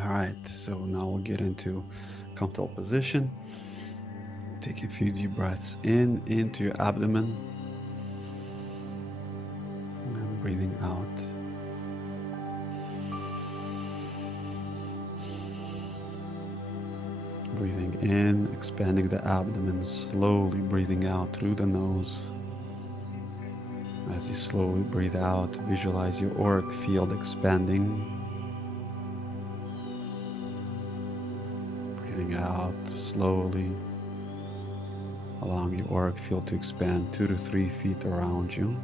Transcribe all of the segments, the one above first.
All right, so now we'll get into comfortable position. Take a few deep breaths in into your abdomen and breathing out. Breathing in, expanding the abdomen, slowly breathing out through the nose. As you slowly breathe out, visualize your auric field expanding. Breathing out slowly, allowing your auric field to expand 2 to 3 feet around you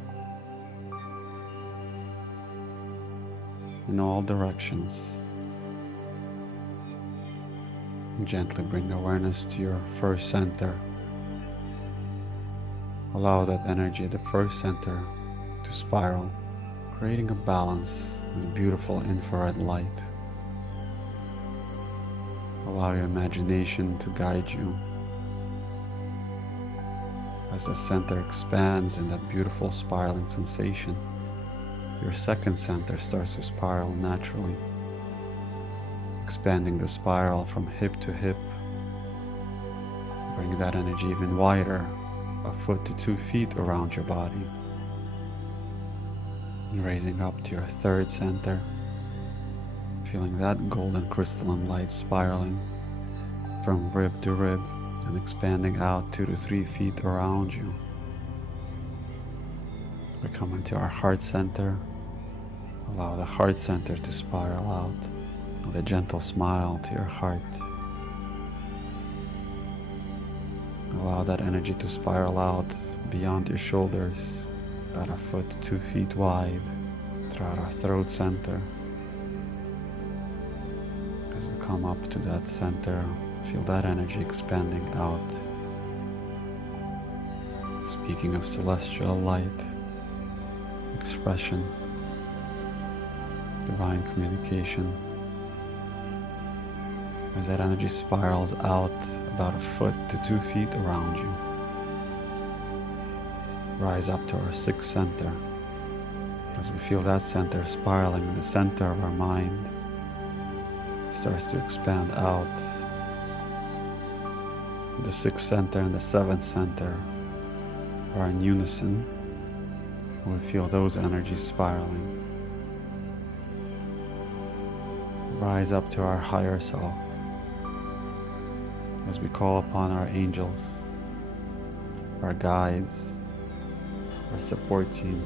in all directions. Gently bring awareness to your first center. Allow that energy at the first center to spiral, creating a balance with beautiful infrared light. Allow your imagination to guide you as the center expands in that beautiful spiraling sensation. Your second center starts to spiral naturally, expanding the spiral from hip to hip. Bring that energy even wider, a foot to 2 feet around your body. And raising up to your third center, feeling that golden crystalline light spiraling from rib to rib and expanding out 2 to 3 feet around you. We come into our heart center. Allow the heart center to spiral out with a gentle smile to your heart. Allow that energy to spiral out beyond your shoulders, about a foot to 2 feet wide, throughout our throat center. As we come up to that center, feel that energy expanding out. Speaking of celestial light, expression, divine communication, as that energy spirals out about a foot to 2 feet around you. Rise up to our sixth center. As we feel that center spiraling in the center of our mind, it starts to expand out. The sixth center and the seventh center are in unison. We feel those energies spiraling. Rise up to our higher self as we call upon our angels, our guides, our support team.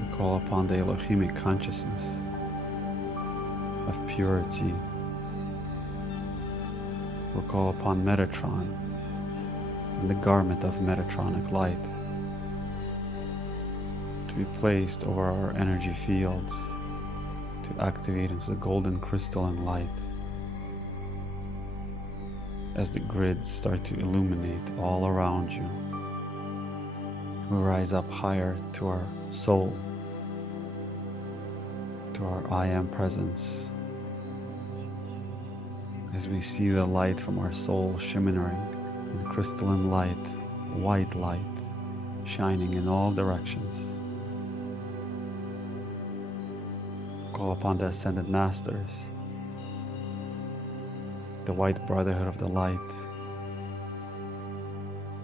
We call upon the Elohimic consciousness of purity. We call upon Metatron and the garment of Metatronic light to be placed over our energy fields to activate into the golden crystalline light as the grids start to illuminate all around you. We rise up higher to our soul, to our I Am presence, as we see the light from our soul shimmering in crystalline light, white light, shining in all directions. Call upon the Ascended Masters, the White Brotherhood of the Light,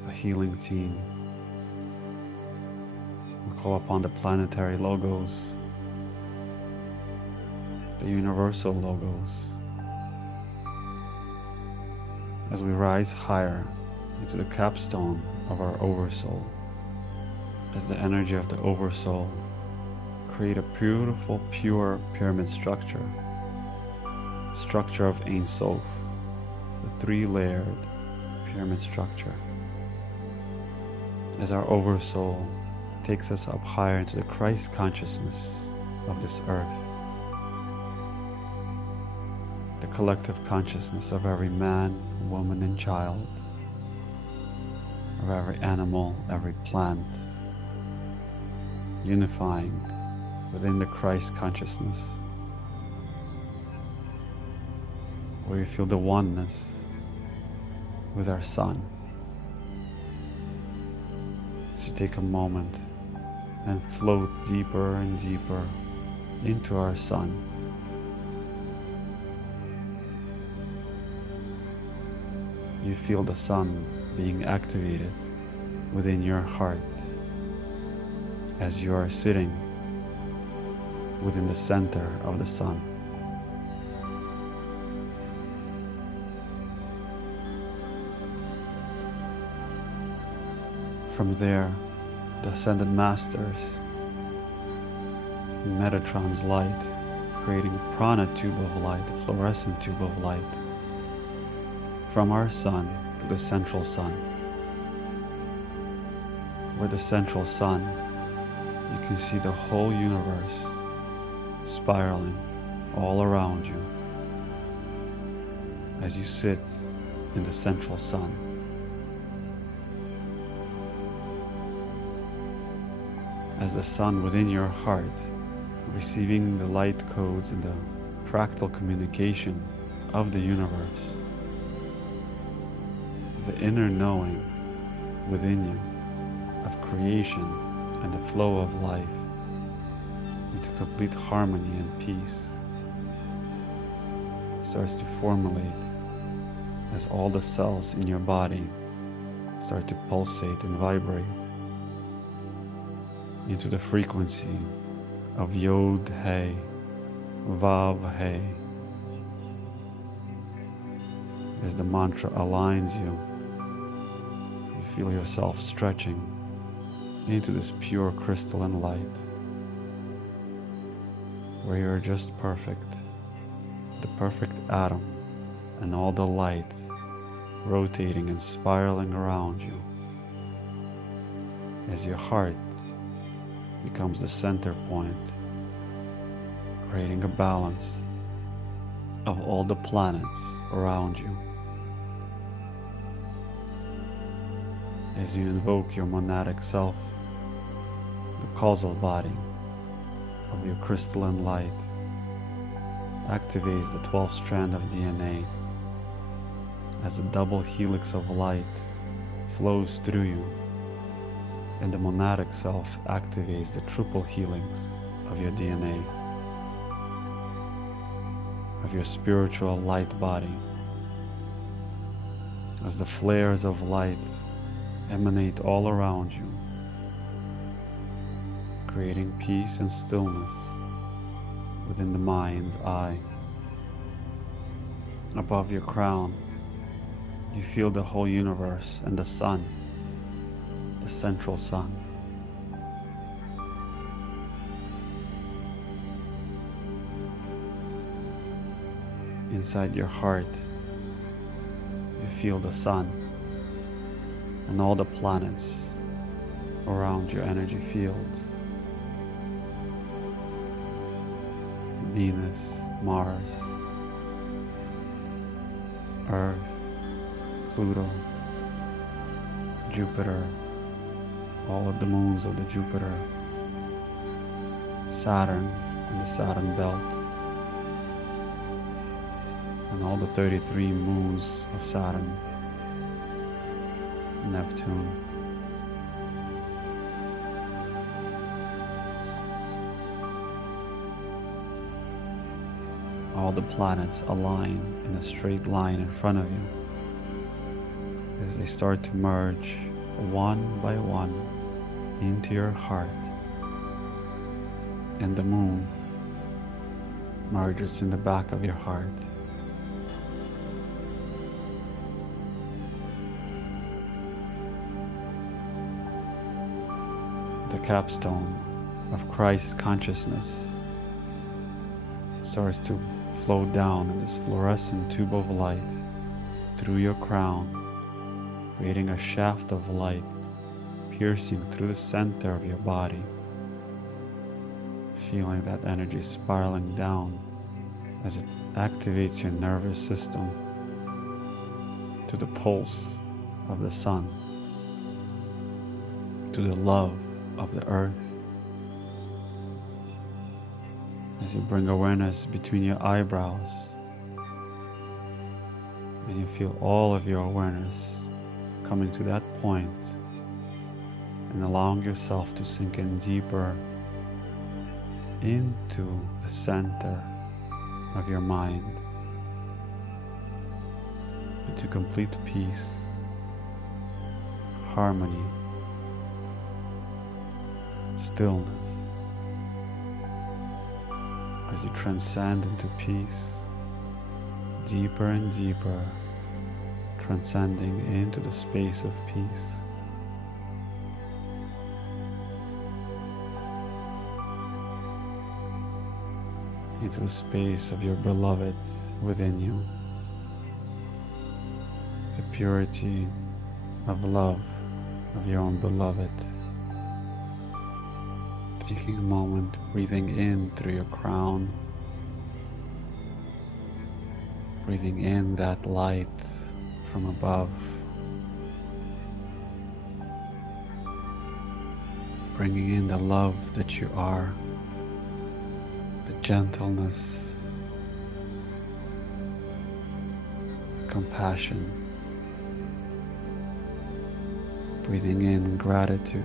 the healing team. We call upon the planetary logos, the universal logos, as we rise higher into the capstone of our oversoul, as the energy of the oversoul create a beautiful, pure pyramid structure of Ein Sof, the three-layered pyramid structure. As our oversoul takes us up higher into the Christ consciousness of this earth, the collective consciousness of every man, woman, and child, of every animal, every plant, unifying within the Christ consciousness, where we feel the oneness with our Son. So take a moment and float deeper and deeper into our Son, you feel the sun being activated within your heart as you are sitting within the center of the sun. From there, the ascended masters in Metatron's light, creating a prana tube of light, a fluorescent tube of light, from our sun to the central sun. Where the central sun, you can see the whole universe spiraling all around you as you sit in the central sun. As the sun within your heart, receiving the light codes and the fractal communication of the universe, the inner knowing within you of creation and the flow of life into complete harmony and peace starts to formulate as all the cells in your body start to pulsate and vibrate into the frequency of Yod He, Vav He. As the mantra aligns you, you feel yourself stretching into this pure crystalline light, where you're just perfect, the perfect atom, and all the light rotating and spiraling around you, as your heart becomes the center point, creating a balance of all the planets around you. As you invoke your monadic self, the causal body of your crystalline light activates the 12th strand of DNA as a double helix of light flows through you, and the monadic self activates the triple helix of your DNA, of your spiritual light body, as the flares of light emanate all around you, creating peace and stillness within the mind's eye. Above your crown, you feel the whole universe and the sun, the central sun. Inside your heart, you feel the sun and all the planets around your energy field. Venus, Mars, Earth, Pluto, Jupiter, all of the moons of the Jupiter, Saturn and the Saturn belt, and all the 33 moons of Saturn, Neptune, all the planets align in a straight line in front of you as they start to merge one by one into your heart, and the moon merges in the back of your heart. The capstone of Christ's consciousness starts to flow down in this fluorescent tube of light through your crown, creating a shaft of light piercing through the center of your body, feeling that energy spiraling down as it activates your nervous system to the pulse of the sun, to the love of the earth. As you bring awareness between your eyebrows, and you feel all of your awareness coming to that point and allowing yourself to sink in deeper into the center of your mind, into complete peace, harmony, stillness. As you transcend into peace, deeper and deeper, transcending into the space of peace. Into the space of your beloved within you. The purity of love of your own beloved. Taking a moment, breathing in through your crown. Breathing in that light from above. Bringing in the love that you are. The gentleness, the compassion, breathing in gratitude,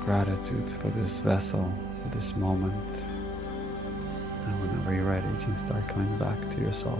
gratitude for this vessel, for this moment, and whenever you're ready, you can start coming back to yourself.